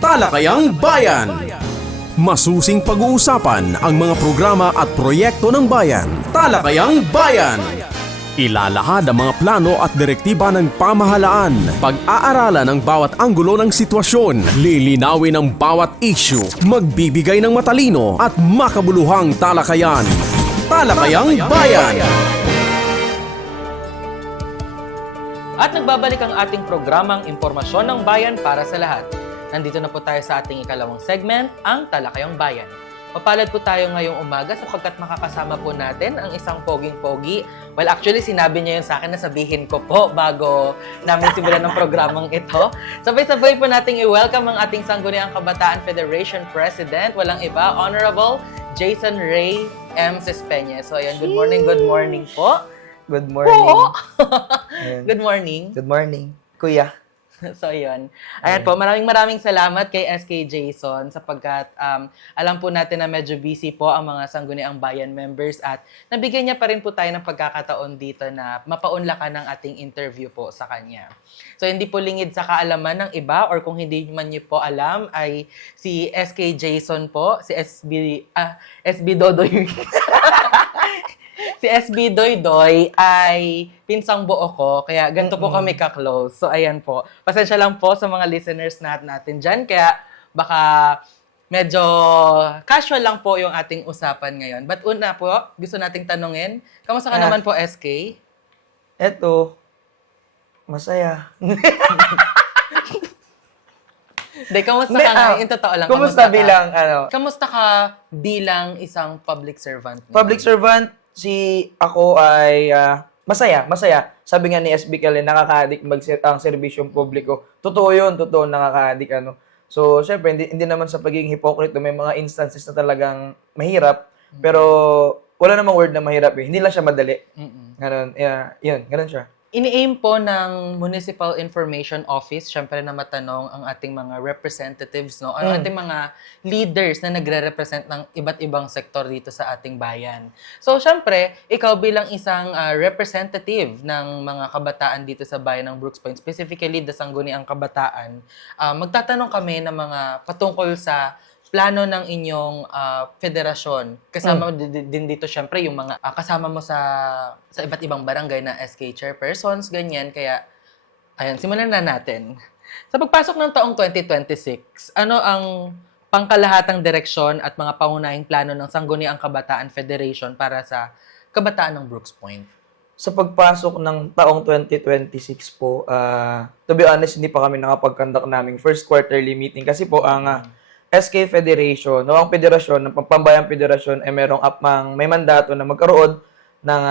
Talakayang Bayan. Masusing pag-uusapan ang mga programa at proyekto ng bayan. Talakayang Bayan. Ilalahad ang mga plano at direktiba ng pamahalaan. Pag-aaralan ang bawat anggulo ng sitwasyon. Lilinawin ang bawat issue. Magbibigay ng matalino at makabuluhang talakayan. Talakayang Bayan. At nagbabalik ang ating programang Impormasyon ng Bayan para sa lahat. Nandito na po tayo sa ating ikalawang segment, ang Talakayang Bayan. Mapalad po tayo ngayong umaga sapagkat makakasama po natin ang isang poging-pogi. Well, actually, sinabi niya yun sa akin na sabihin ko po bago namin simulan ng programang ito. Sabay-sabay po nating i-welcome ang ating Sangguniang Kabataan Federation President, walang iba, Honorable Jason Ray M. Cespeña. So, ayan, good morning po. Good morning. Good morning. Good morning, Kuya. So, yun. Ayan po, maraming salamat kay SK Jason sapagkat alam po natin na medyo busy po ang mga Sangguniang Bayan members at nabigyan niya pa rin po tayo ng pagkakataon dito na mapaunlakan ng ating interview po sa kanya. So, hindi po lingid sa kaalaman ng iba or kung hindi man niyo po alam ay si SK Jason po, si SB Dodoy. Si SB Doydoy ay pinsang buo ko, kaya ganito po kami ka-close. So, ayan po. Pasensya lang po sa mga listeners natin dyan, kaya baka medyo casual lang po yung ating usapan ngayon. But una po, gusto nating tanungin, kamusta ka naman po, SK? Eto, masaya. Hindi, kamusta ka nga? Yung totoo lang. Kamusta ka bilang isang public servant? Public servant, ako ay masaya. Sabi nga ni SB Kalen, nakaka-addict ang serbisyong publiko. Totoo yun, nakaka-addict. So, syempre, hindi naman sa pagiging hypocrite, may mga instances na talagang mahirap, pero wala namang word na mahirap eh. Hindi lang siya madali. Ganon, yun, ganon siya. Ini-aim po ng Municipal Information Office, syempre na matanong ang ating mga representatives, no? Ang ating mga leaders na nagre-represent ng iba't ibang sektor dito sa ating bayan. So, syempre, ikaw bilang isang representative ng mga kabataan dito sa bayan ng Brooks Point, specifically the Sangguniang Kabataan, magtatanong kami ng mga patungkol sa plano ng inyong federasyon. Kasama din dito syempre yung mga kasama mo sa iba't ibang barangay na SK chairpersons, ganyan. Kaya, ayan, simulan na natin. Sa pagpasok ng taong 2026, ano ang pangkalahatang direksyon at mga pangunahing plano ng Sangguniang Kabataan Federation para sa kabataan ng Brooks Point? Sa pagpasok ng taong 2026 po, to be honest, hindi pa kami nakapag-conduct naming first quarterly meeting kasi po ang SK Federation, ang federasyon, ng Pambayang Federasyon, ay may mandato na magkaroon ng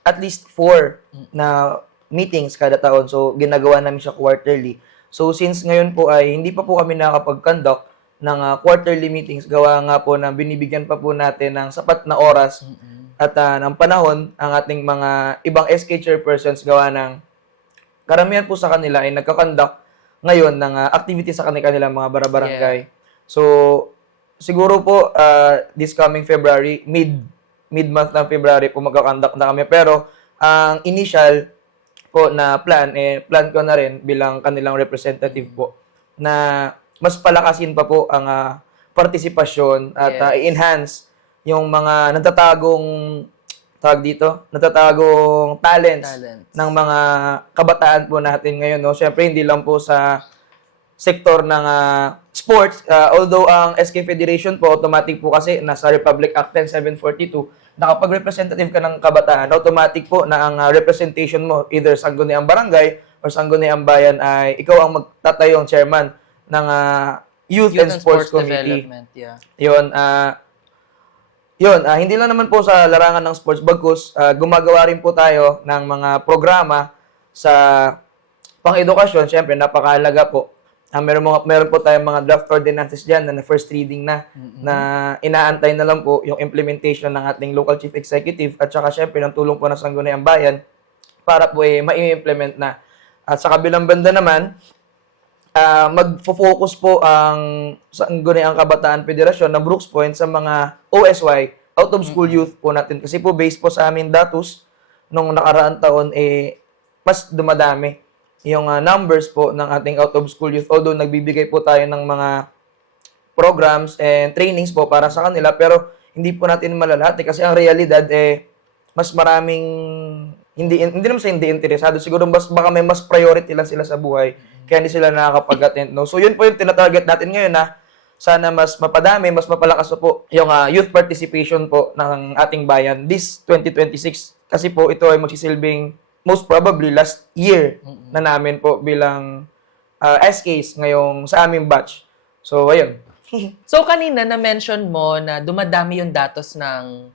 at least 4 na meetings kada taon. So, ginagawa namin siya quarterly. So, since ngayon po ay hindi pa po kami nakapag-conduct ng quarterly meetings, gawa nga po na binibigyan pa po natin ng sapat na oras at ng panahon ang ating mga ibang SK chairpersons gawa ng karamihan po sa kanila ay nagka-conduct ngayon ng activity sa kanilang mga barangay. Yeah. So, siguro po, this coming February, mid-month ng February po magkakandak na kami. Pero, ang initial po na plan ko na rin bilang kanilang representative po, na mas palakasin pa po ang partisipasyon at i-enhance yung mga natatagong talents ng mga kabataan po natin ngayon. No? Siyempre, hindi lang po sa sektor ng sports, although ang SK Federation po, automatic po kasi nasa Republic Act 10742, na kapag representative ka ng kabataan, automatic po na ang representation mo, either Sangguniang Barangay or Sangguniang Bayan, ay ikaw ang magtatayong chairman ng Youth and Sports Committee. Yeah. Hindi lang naman po sa larangan ng sports, bagkus gumagawa rin po tayo ng mga programa sa pang-edukasyon. Siyempre, napakahalaga po. Meron po tayong mga draft ordinances dyan na first reading na inaantay na lang po yung implementation ng ating local chief executive at saka syempre ng tulong po ng Sangguniang Bayan para po ma-implement na. At sa kabilang banda naman, mag-focus po ang Sangguniang Kabataan Federasyon ng Brooks Point sa mga OSY, out of school youth po natin. Kasi po based po sa amin datos nung nakaraang taon, mas dumadami. yung numbers po ng ating out-of-school youth. Although nagbibigay po tayo ng mga programs and trainings po para sa kanila, pero hindi po natin malalahati kasi ang realidad mas maraming hindi naman sa hindi interesado. Siguro baka may mas priority lang sila sa buhay kaya hindi sila nakakapag-attend. No? So yun po yung tinatarget natin ngayon na sana mas mapadami, mas mapalakas po yung youth participation po ng ating bayan this 2026 kasi po ito ay magsisilbing most probably last year na namin po bilang SKs ngayong sa aming batch. So ayun. So kanina na-mention mo na dumadami yung datos ng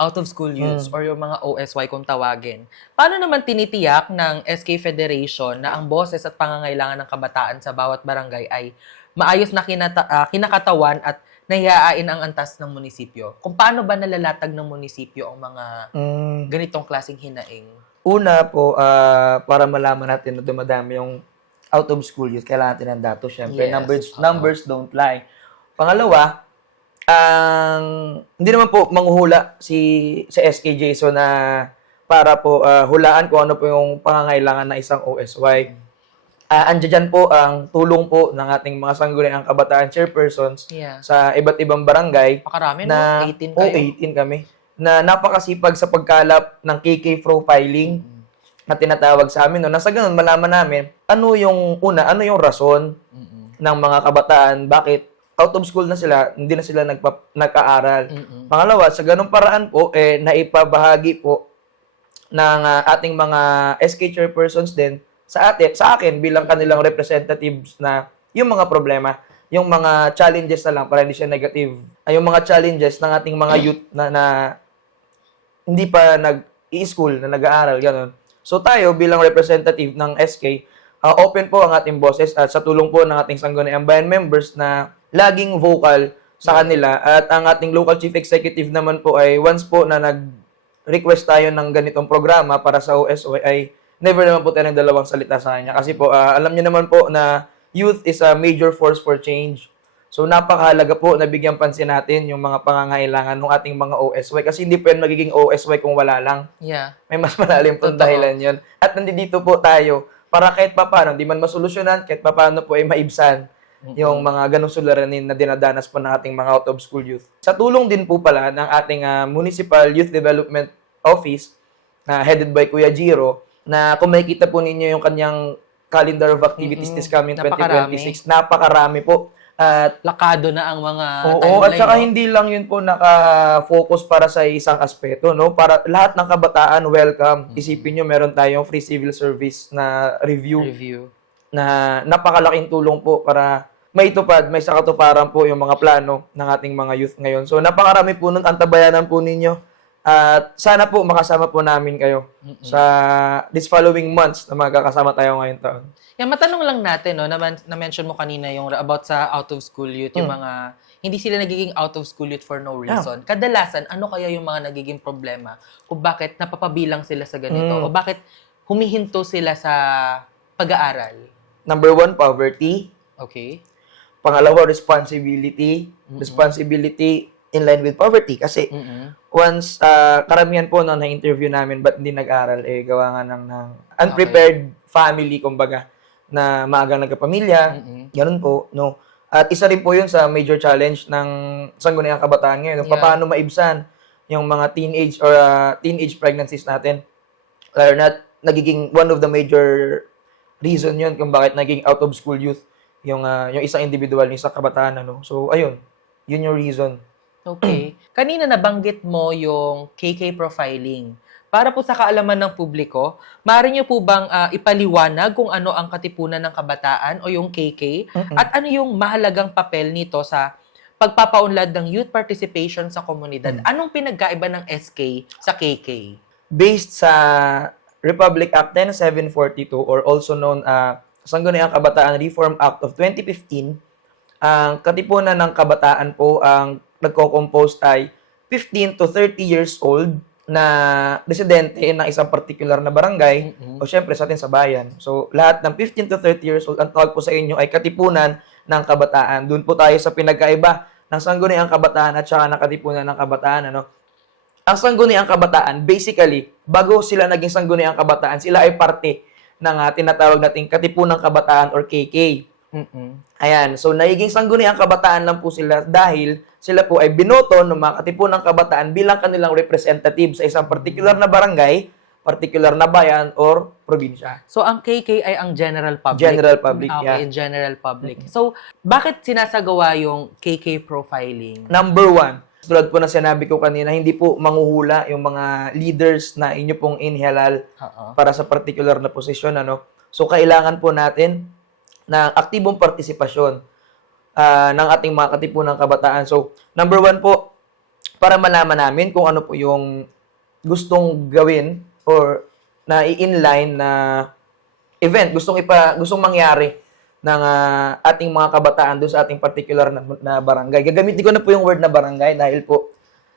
out-of-school youths or yung mga OSY kung tawagin. Paano naman tinitiyak ng SK Federation na ang boses at pangangailangan ng kabataan sa bawat barangay ay maayos na kinakatawan at nahihain ang antas ng munisipyo? Kung paano ba nalalatag ng munisipyo ang mga ganitong klaseng hinaing? Una po, para malaman natin na dumadami yung out-of-school youth, kailangan natin ng datos. Siyempre, Yes. numbers don't lie. Pangalawa, hindi naman po manghuhula sa SK Jason na para po hulaan kung ano po yung pangangailangan ng isang OSY. Andiyan po ang tulong po ng ating mga sangguniang kabataan chairpersons Yeah. sa iba't ibang barangay. Pakarami, Na, no? 18 Oo, kayo. 18 kami. Na napakasipag sa pagkalap ng KK profiling na tinatawag sa amin. No? Nasa ganun, malaman namin ano yung rason ng mga kabataan, bakit out of school na sila, hindi na sila nagka-aral. Pangalawa, sa ganung paraan po, naipabahagi po ng ating mga SK chairpersons din sa akin bilang kanilang representatives na yung mga problema, yung mga challenges na lang para hindi siya negative. Ay yung mga challenges ng ating mga youth na hindi pa nag-i-school, na nag-aaral, gano'n. So tayo bilang representative ng SK, open po ang ating boses at sa tulong po ng ating Sangguniang Bayan members na laging vocal sa kanila. At ang ating local chief executive naman po ay once po na nag-request tayo ng ganitong programa para sa OSY ay never naman po tayo ng dalawang salita sa kanya. Kasi po, alam niyo naman po na youth is a major force for change. So napakahalaga po na bigyan pansin natin yung mga pangangailangan ng ating mga OSY kasi hindi po yan magiging OSY kung wala lang. Yeah. May mas malalim po Totoo. dahilan yun. At nandito po tayo para kahit papaano, di man masolusyonan, kahit papaano po ay maibsan yung mga ganong suliranin na dinadanas po ng ating mga out-of-school youth. Sa tulong din po pala ng ating Municipal Youth Development Office na headed by Kuya Jiro, na kung makikita po ninyo yung kanyang calendar of activities this coming Napakarami. 2026, napakarami po. At Lakado na ang mga oo, at timeline, saka no? hindi lang yun po naka-focus para sa isang aspeto, no? Para lahat ng kabataan, welcome. Isipin nyo, meron tayong free civil service na review na napakalaking tulong po para maitupad, may sakatuparan po yung mga plano ng ating mga youth ngayon. So, napakarami po nun, antabayanan po ninyo. At sana po makasama po namin kayo sa this following months na magkakasama tayo ngayong taon. Yan, matanong lang natin, no, na-mention mo kanina yung about sa out-of-school youth, yung mga, hindi sila nagiging out-of-school youth for no reason. Kadalasan, ano kaya yung mga nagiging problema kung bakit napapabilang sila sa ganito o bakit humihinto sila sa pag-aaral? Number 1, poverty. Okay. Pangalawa, responsibility. Responsibility in line with poverty. Kasi once, karamihan po na na-interview namin, ba't hindi nag-aral? Gawa nga ng unprepared family, kumbaga, na maagang nagkapamilya. Ganun po, no? At isa rin po yun sa major challenge ng sangguniang kabataan ngayon. Yeah. Paano maibsan yung mga teenage pregnancies natin. Lalo na nagiging one of the major reason yun kung bakit naging out of school youth yung isang individual, yung isang kabataan. Ano? So, ayun. Yun yung reason. Okay. Kanina nabanggit mo yung KK profiling. Para po sa kaalaman ng publiko, maaari niyo po bang ipaliwanag kung ano ang katipunan ng kabataan o yung KK at ano yung mahalagang papel nito sa pagpapaunlad ng youth participation sa komunidad? Anong pinagkaiba ng SK sa KK? Based sa Republic Act 10742 or also known Sangguniang Kabataan Reform Act of 2015, ang katipunan ng kabataan po ang nagko-compose ay 15 to 30 years old na residente ng isang particular na barangay o syempre sa atin sa bayan. So, lahat ng 15 to 30 years old, ang tawag po sa inyo ay katipunan ng kabataan. Doon po tayo sa pinagkaiba ng sangguniang kabataan at saka ng katipunan ng kabataan. Ano? Ang sangguniang kabataan, basically, bago sila naging sangguniang kabataan, sila ay parte ng tinatawag nating Katipunang Kabataan or KK. Mm-mm. Ayan, so nagiging sangguniang kabataan lang po sila dahil sila po ay binoto ng mga Katipunang Kabataan bilang kanilang representative sa isang particular na barangay, particular na bayan, or probinsya. So, ang KK ay ang general public? General public, Okay, yeah. in general public. So, bakit sinasagawa yung KK profiling? Number one, tulad po na sinabi ko kanina, hindi po manghuhula yung mga leaders na inyo pong inhalal Oo. para sa particular na posisyon. Ano? So, kailangan po natin ng aktibong partisipasyon ng ating mga Katipunang Kabataan. So, number one po, para malaman namin kung ano po yung gustong gawin or na i-inline na event, gustong mangyari ng ating mga kabataan doon sa ating particular na barangay. Gagamitin ko na po yung word na barangay dahil po,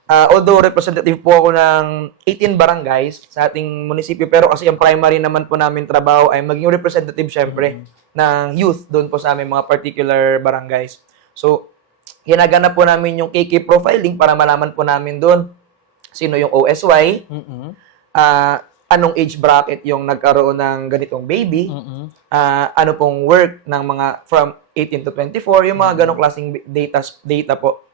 although representative po ako ng 18 barangays sa ating munisipyo, pero kasi yung primary naman po namin trabaho ay maging representative syempre ng youth doon po sa aming mga particular barangays. So, ginaganap po namin yung KK profiling para malaman po namin doon sino yung OSY, Mm-mm. anong age bracket yung nagkaroon ng ganitong baby, Mm-mm. ano pong work ng mga from 18 to 24, yung mga ganong klaseng data po.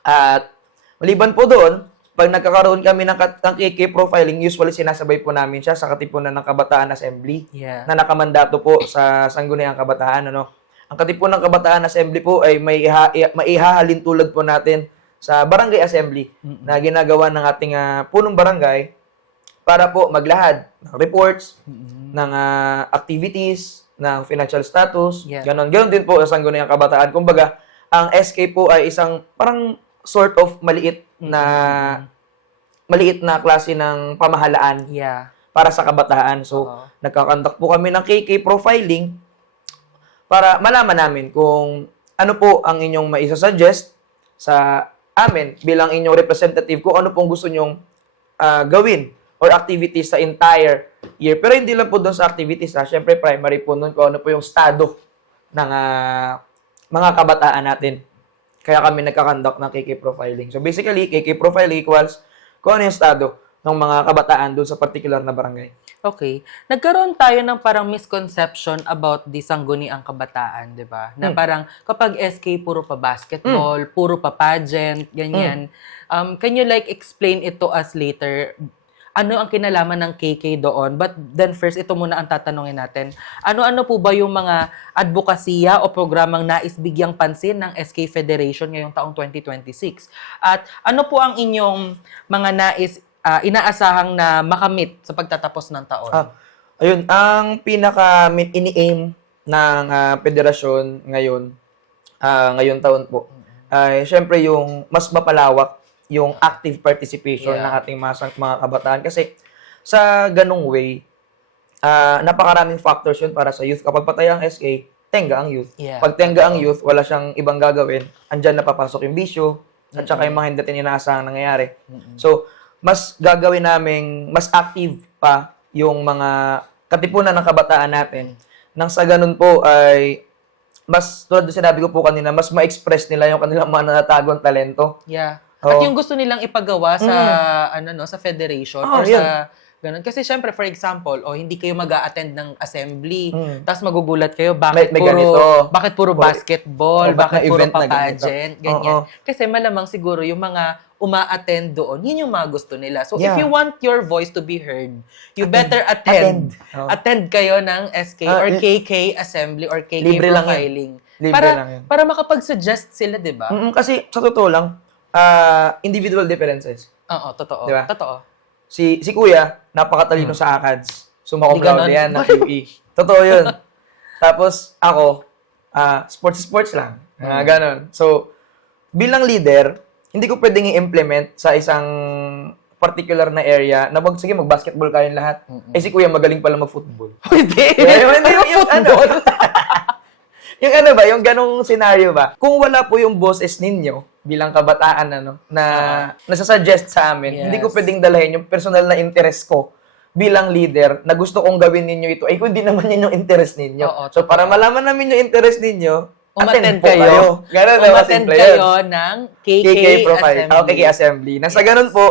At maliban po doon, pag nagkakaroon kami ng KK profiling, usually sinasabay po namin siya sa Katipunan ng Kabataan Assembly Yeah. na nakamandato po sa Sangguniang Kabataan. Ano? Ang Katipunan ng Kabataan Assembly po ay maihahalin tulad po natin sa Barangay Assembly na ginagawa ng ating punong barangay para po maglahad ng reports, ng activities, ng financial status, Yeah. ganon. Ganon din po sa Sangguniang Kabataan. Kumbaga, ang SK po ay isang parang sort of maliit na klase ng pamahalaan Yeah. para sa kabataan. So, Oo. nagkakandak po kami ng KK profiling para malaman namin kung ano po ang inyong maisasuggest sa amin bilang inyong representative, kung ano pong gusto nyong gawin or activities sa entire year. Pero hindi lang po doon sa activities. Siyempre, primary po nun kung ano po yung estado ng mga kabataan natin. Kaya kami nagkakandak ng KK profiling. So basically, KK profiling equals kung ano yung estado ng mga kabataan doon sa particular na barangay. Okay. Nagkaroon tayo ng parang misconception about the sangguniang kabataan, di ba? Na parang kapag SK, puro pa basketball, puro pa pageant, ganyan. Can you like explain it to us later? Ano ang kinalaman ng KK doon? But then first, ito muna ang tatanungin natin. Ano-ano po ba yung mga advokasya o programang nais bigyang pansin ng SK Federation ngayong taong 2026? At ano po ang inyong mga nais inaasahang na makamit sa pagtatapos ng taon? Ayun, ang pinaka ini-aim ng federasyon ngayon taon po, ay syempre yung mas mapalawak yung active participation ng ating mga kabataan. Kasi sa ganung way, napakaraming factors yun para sa youth. Kapag patay ang SK, tenga ang youth. Yeah. Pag tenga ang youth, wala siyang ibang gagawin. Andyan napapasok yung bisyo, at saka yung mga hindi natin inaasahang nangyayari. So, mas gagawin naming mas active pa yung mga katipunan ng kabataan natin. Nang sa ganun po ay mas, tulad na sinabi ko po kanina, mas ma-express nila yung kanilang mga natagong talento. Yeah. Oo. At yung gusto nilang ipagawa sa sa federation or yun. sa ganun. Kasi syempre, for example, hindi kayo mag-a-attend ng assembly, tapos magugulat kayo, bakit May ganito. bakit puro basketball, bakit bakit may puro event na ganito. pa-pageant, ganyan. Oo. Kasi malamang siguro yung mga uma-attend doon, yun yung mga gusto nila. So, if Yeah. you want your voice to be heard, you better attend. Oo. Attend kayo ng SK or KK assembly or KK Libre lang yun. profiling. Libre lang yun. Para makapag-suggest sila, di ba? Kasi sa totoo lang, individual differences. Oo, totoo. Di ba? Totoo. Si Kuya, napakatalino sa ACADS. Summa cum Di ganon. laude yan ng QE. Totoo yun. Tapos ako, sports lang. Ganon. So, bilang leader, hindi ko pwedeng i-implement sa isang particular na area na sige, mag-basketball kayong lahat. Si Kuya magaling pala mag-football. Hindi. Yung ano ba, yung ganong scenario ba? Kung wala po yung bosses ninyo bilang kabataan na nasasuggest sa amin, Yes. hindi ko pwedeng dalahin yung personal na interest ko bilang leader na gusto kong gawin ninyo ito. Ay, kung hindi naman yun yung interest ninyo. Oo, So, para malaman namin yung interest ninyo, Umattend attend po kayo. Ganun lang, Umattend simple kayo yun. ng KK, KK profile. assembly. KK assembly. Nasa ganun po,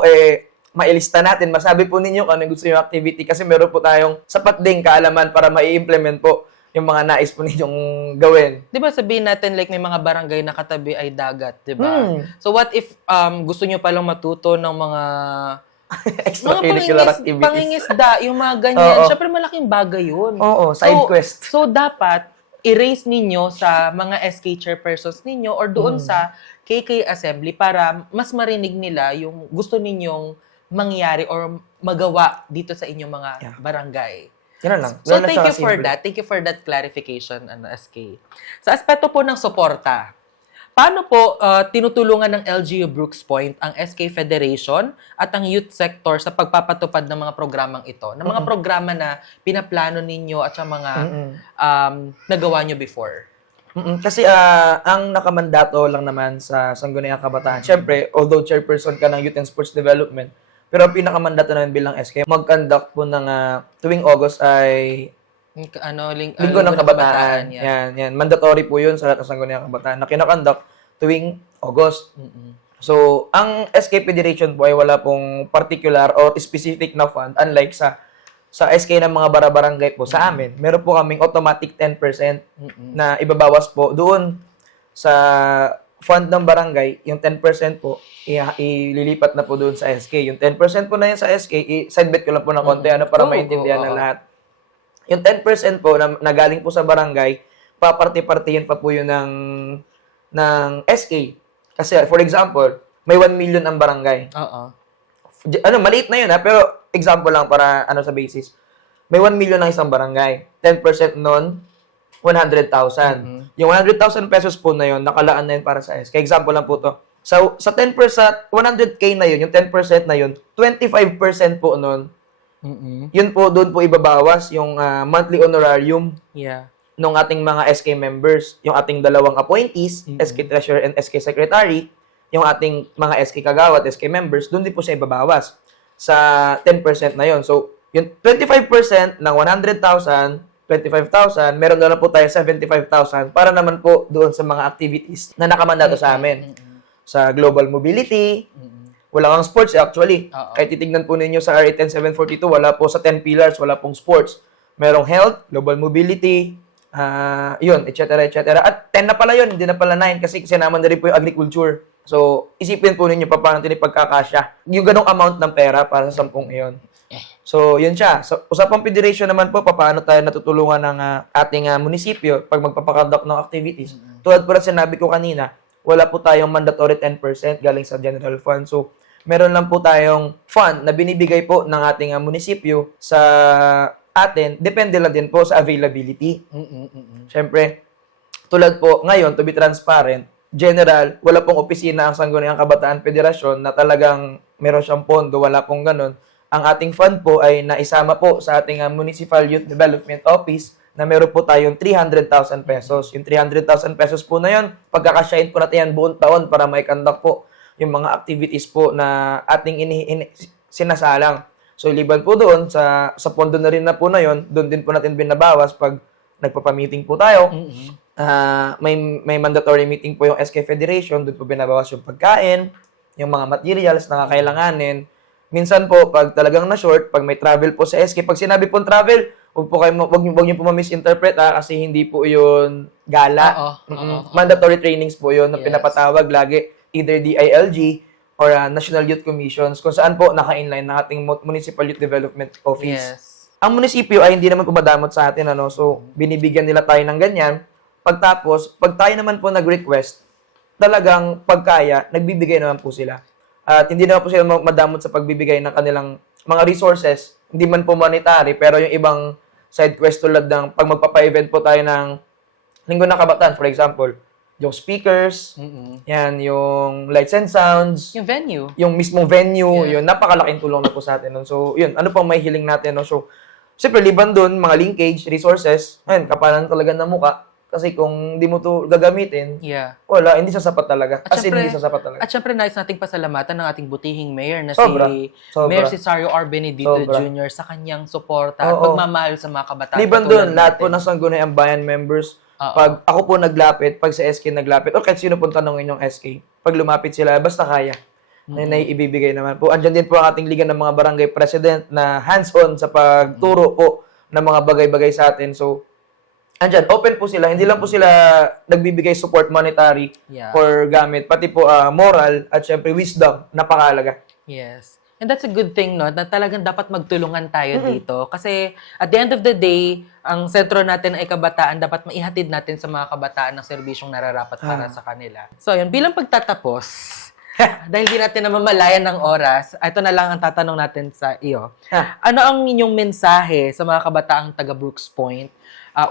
mailista natin, masabi po ninyo kung ano yung gusto yung activity kasi meron po tayong sapat ding kaalaman para mai-implement po yung mga nais po ninyong gawin. Di ba sabihin natin like may mga barangay na katabi ay dagat, di ba? So what if gusto nyo palang matuto ng mga Extracurricular activities. pangingisda, yung mga ganyan. Oo. Syempre malaking bagay yun. Oo, side quest. So dapat i-raise ninyo sa mga SK chairpersons ninyo or doon sa KK Assembly para mas marinig nila yung gusto ninyong mangyari or magawa dito sa inyong mga barangay. Yan lang. So, Ganun na thank siya you for kasimple. that. Thank you for that clarification, SK. Sa aspeto po ng suporta, paano po tinutulungan ng LGU Brooks Point ang SK Federation at ang youth sector sa pagpapatupad ng mga programang ito? Ng mga programa na pinaplano ninyo at sa mga nagawa nyo before? Kasi ang nakamandato lang naman sa Sangguniang Kabataan, syempre, although chairperson ka ng Youth and Sports Development, pero ang pinakamandato namin bilang SK, mag-conduct po ng tuwing August ay Linggo ng Kabataan. Yan. Mandatory po yun sa lahat ng Sangguniang Kabataan na kinakonduct tuwing August. So, ang SK Federation po ay wala pong particular or specific na fund, unlike sa SK ng mga barabarangay po sa amin. Meron po kaming automatic 10% na ibabawas po doon sa fund ng barangay. Yung 10% po, ililipat na po doon sa SK. Yung 10% po na yun sa SK, sidebet ko lang po ng konti para maintindihan ng lahat. Yung 10% po na galing po sa barangay, paparti-partihin pa po yun ng SK. Kasi, for example, may 1 million ang barangay. Maliit na yun pero example lang para sa basis. May 1 million ng isang barangay. 10% nun, 100,000. Yung 100,000 pesos po na yun, nakalaan na yun para sa SK. Example lang po to. So, sa 10%, 100K na yun, yung 10% na yun, 25% po nun, yun po, doon po ibabawas yung monthly honorarium ng ating mga SK members. Yung ating dalawang appointees, SK Treasurer and SK Secretary, yung ating mga SK Kagawad, SK members, doon din po siya ibabawas sa 10% na yun. So, yung 25% ng 100,000, 25,000, meron na lang po tayo 75,000 para naman po doon sa mga activities na nakamandato sa amin. Sa global mobility, wala kang sports actually. Kahit titignan po ninyo sa RA 10742, wala po sa 10 pillars, wala pong sports. Merong health, global mobility, yun, etc. At 10 na pala yun, hindi na pala 9 kasi sinama na rin po yung agriculture. So, isipin po ninyo paano tinipagkakasya yung ganong amount ng pera para sa 10 iyon. So, yun siya. So, usapang federation naman po, paano tayo natutulungan ng ating munisipyo pag magpapakonduct ng activities. Tulad po na sinabi ko kanina, wala po tayong mandatory 10% galing sa general fund. So, meron lang po tayong fund na binibigay po ng ating munisipyo sa atin. Depende lang din po sa availability. Siyempre, tulad po ngayon, to be transparent, general, wala pong opisina ang Sangguniang Kabataan Federasyon na talagang meron siyang pondo, wala pong ganun. Ang ating fund po ay naisama po sa ating Municipal Youth Development Office na meron po tayong 300,000 pesos. Yung 300,000 pesos po na yun, pagkakasyahin po natin yan buong taon para may conduct po yung mga activities po na ating sinasalang. So, liban po doon, sa pondo na rin na po na yun, doon din po natin binabawas pag nagpapamiting po tayo. May mandatory meeting po yung SK Federation, doon po binabawas yung pagkain, yung mga materials na kakailanganin. Minsan po, pag talagang na-short, pag may travel po sa SK, pag sinabi pong travel, wag niyo po ma-misinterpret kasi hindi po yun gala. Mandatory trainings po yun na pinapatawag lagi, either DILG or National Youth Commissions, kung saan po naka-inline ng ating Municipal Youth Development Office. Ang munisipyo ay hindi naman kumadamot sa atin, so binibigyan nila tayo ng ganyan. Pagtapos, pag tayo naman po nag-request, talagang pagkaya, nagbibigay naman po sila. At hindi naman po sila madamot sa pagbibigay ng kanilang mga resources, hindi man po monetary, pero yung ibang side quest tulad ng pag magpapa-event po tayo ng Linggo ng Kabataan, for example, yung speakers, yan, yung lights and sounds, yung venue, yung mismong venue, yun, napakalaking tulong na po sa atin. So, yun, ano pang may hiling natin? So, siyempre, liban dun, mga linkage, resources, ayun, kapalan talaga ng muka. Kasi kung hindi mo to gagamitin, wala, hindi sasapat talaga. Hindi sasapat talaga. At syempre, nais nating pasalamatan ng ating butihing mayor na Sobra. Mayor Cesario R. Benedito Jr. sa kanyang suporta at pagmamahal sa mga kabataan. Liban doon, lahat po ng Sangguniang Bayan members, pag ako po naglapit, pag sa SK naglapit, o kahit sino po tanongin yung SK, pag lumapit sila, basta kaya. na ibibigay naman po. Andyan din po ang ating Liga ng mga Barangay President na hands-on sa pagturo po ng mga bagay-bagay sa atin. So, andyan, open po sila. Hindi lang po sila nagbibigay support monetary for gamit, pati po moral at syempre wisdom, napakahalaga. Yes. And that's a good thing, no? Na talagang dapat magtulungan tayo dito. Kasi at the end of the day, ang sentro natin ay kabataan, dapat maihatid natin sa mga kabataan ng serbisyong nararapat para sa kanila. So, yun, bilang pagtatapos, dahil di natin namamalayan ng oras, ito na lang ang tatanong natin sa iyo. Ano ang inyong mensahe sa mga kabataang taga Brooks Point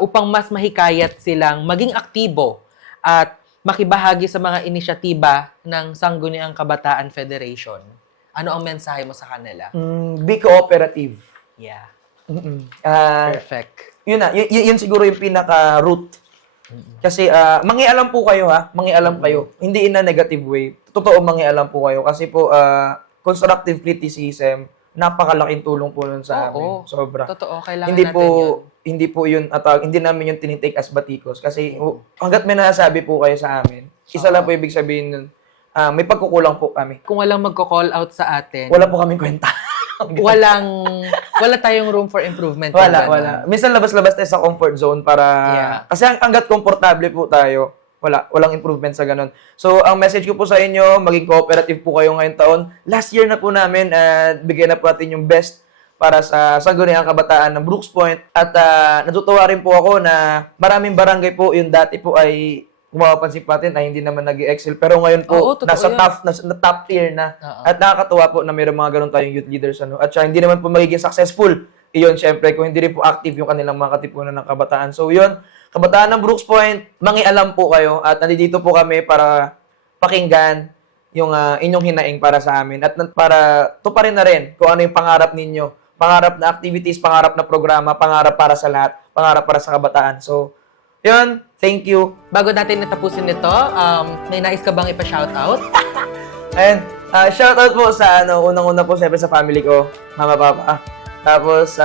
upang mas mahikayat silang maging aktibo at makibahagi sa mga inisyatiba ng Sangguniang Kabataan Federation? Ano ang mensahe mo sa kanila? Be cooperative. Yeah. Perfect. Yun na, yun siguro yung pinaka-root. Kasi mangialam po kayo mangialam kayo. Hindi in a negative way. Totoo mangialam po kayo kasi po constructive criticism, napakalaking tulong po nun sa amin. Sobra. Totoo, kailangan natin yun. Hindi po yun hindi namin yung tinitake as batikos kasi hangga't may nasasabi po kayo sa amin, isa lang po ibig sabihin nun, may pagkukulang po kami. Kung walang magko-call out sa atin, Wala po kaming kwenta. wala tayong room for improvement. Wala. Minsan labas-labas tayo sa comfort zone para kasi hangga't komportable po tayo, walang improvement sa ganun. So, ang message ko po sa inyo, maging cooperative po kayo ngayong taon. Last year na po namin, bigyan na po natin yung best para sa Sangguniang Kabataan ng Brooks Point. At natutuwa rin po ako na maraming barangay po, yung dati po ay mapapansin po natin ay hindi naman nag-excel. Pero ngayon po, nasa top tier na. At nakakatuwa po na mayroong mga ganun tayong youth leaders. At siya, hindi naman po magiging successful. Iyon, syempre, kung hindi rin po active yung kanilang mga katipunan ng kabataan. So, yun, kabataan ng Brooks Point, mangialam po kayo. At nandito po kami para pakinggan yung inyong hinaing para sa amin. At para tuparin na rin kung ano yung pangarap ninyo. Pangarap na activities, pangarap na programa, pangarap para sa lahat, pangarap para sa kabataan. So, yun, thank you. Bago natin natapusin nito, may nais ka bang ipa-shoutout? And shoutout po sa unang-una po siyempre sa family ko, mama, papa. Tapos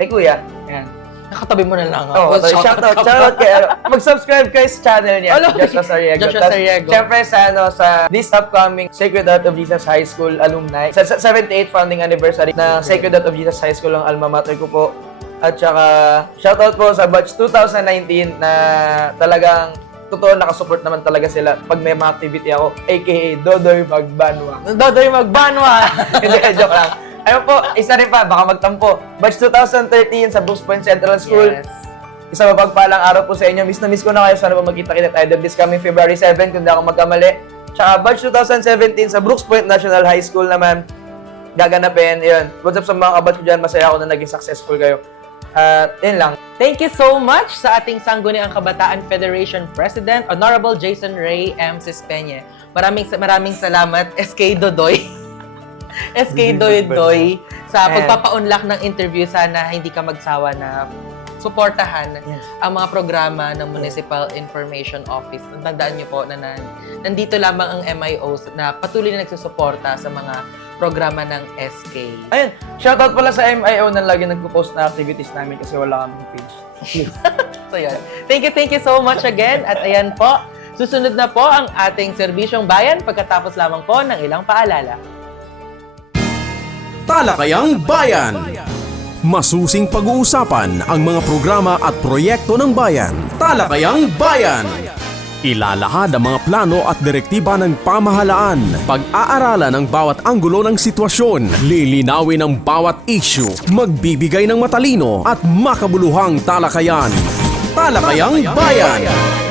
kay kuya. Ayan. Nakatabi mo na lang. Shoutout kay mag-subscribe kayo sa channel niya, Joshua Sariego. Siyempre sa this upcoming Sacred Heart of Jesus High School alumni, sa 78th founding anniversary ng Sacred Heart of Jesus High School ang alma mater ko po. At saka, shoutout po sa batch 2019 na talagang totoo nakasupport naman talaga sila pag may mga activity ako, aka Dodoy Magbanwa. Dodoy Magbanwa! Hindi, joke lang. Ayun po, isa rin pa, baka magtampo. Batch 2013 sa Brooks Point Central School. Yes. Isa mapagpalang araw po sa inyo. Miss na miss ko na kayo. Sana po magkita-kita tayo this coming February 7 kung hindi ako magkamali. Tsaka batch 2017 sa Brooks Point National High School naman. Gaganapin. Yun. What's up sa mga kabatch ko dyan? Masaya ako na naging successful kayo. Yun lang. Thank you so much sa ating Sangguniang Kabataan Federation President, Honorable Jason Ray M. Sispeñe. Maraming salamat, SK Dodoy. SK Dodoy sa pagpapaunlak ng interview. Sana hindi ka magsawa na suportahan ang mga programa ng Municipal Information Office. Tandaan niyo po na nandito lamang ang MIOs na patuloy na nagsusuporta sa mga programa ng SK. Ayun, shoutout pala sa MIO na lagi nagpo-post na activities namin kasi wala kaming page. So yun. Thank you so much again. At ayan po, susunod na po ang ating Serbisyong Bayan pagkatapos lamang po ng ilang paalala. Talakayang Bayan. Masusing pag-uusapan ang mga programa at proyekto ng bayan. Talakayang Bayan. Ilalahad ang mga plano at direktiba ng pamahalaan. Pag-aaralan ang bawat anggulo ng sitwasyon. Lilinawin ang bawat issue. Magbibigay ng matalino at makabuluhang talakayan. Talakayang Bayan.